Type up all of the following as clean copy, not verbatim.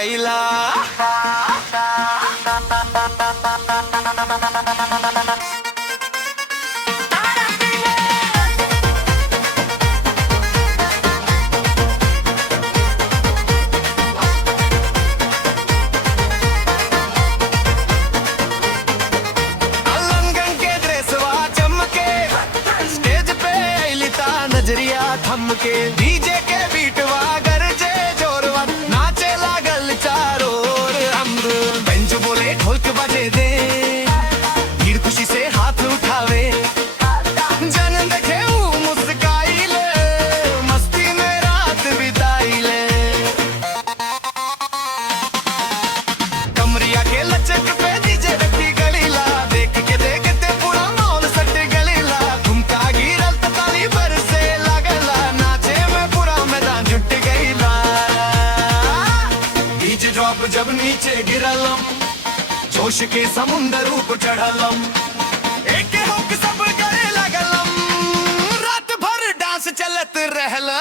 गईला। नजरिया थम के डीजे के बीटवा गरजे जोरवा नाचे लागल चारों ओर हमरो बेंजो बोले ढोलक बजे दे भीड़ खुशी से हाथ उठावे जन देखे मुस्काई ले मस्ती में रात बिताई ले कमरिया के लचक पे डीजे रखी गलीला देख के देखते पूरा मौन सट गलीला घुमका गिरल ताली पर जब नीचे गिरलम जोश के समुंदर ऊपर चढ़लम एक होक सब गले लगलम रात भर डांस चलत रहला।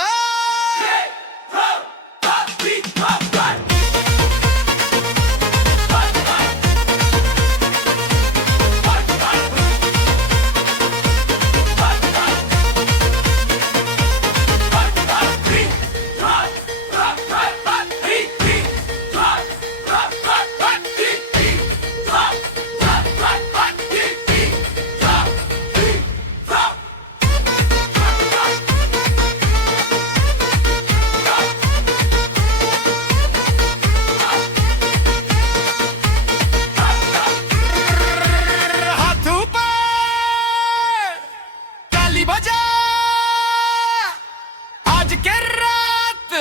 आज के रात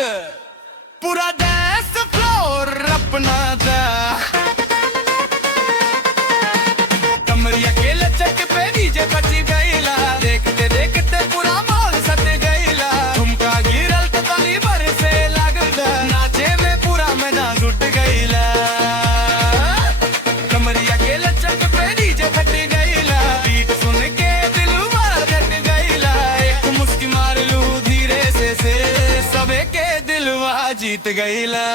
पूरा डांस फ्लोर अपना दा कमरिया के लचक पे डीजे बच गईला देखते देखते पूरा मॉल सट गईला झुमका गिरल ताली बरसे लागल नाचे में पूरा मैदान जुट गईला कमरिया के लचक पे डीजे बच गईला बीट सुन के दिल मार जट गईला एक मुस्की मार लू धीरे से सबे के दिलवा जीत गईला।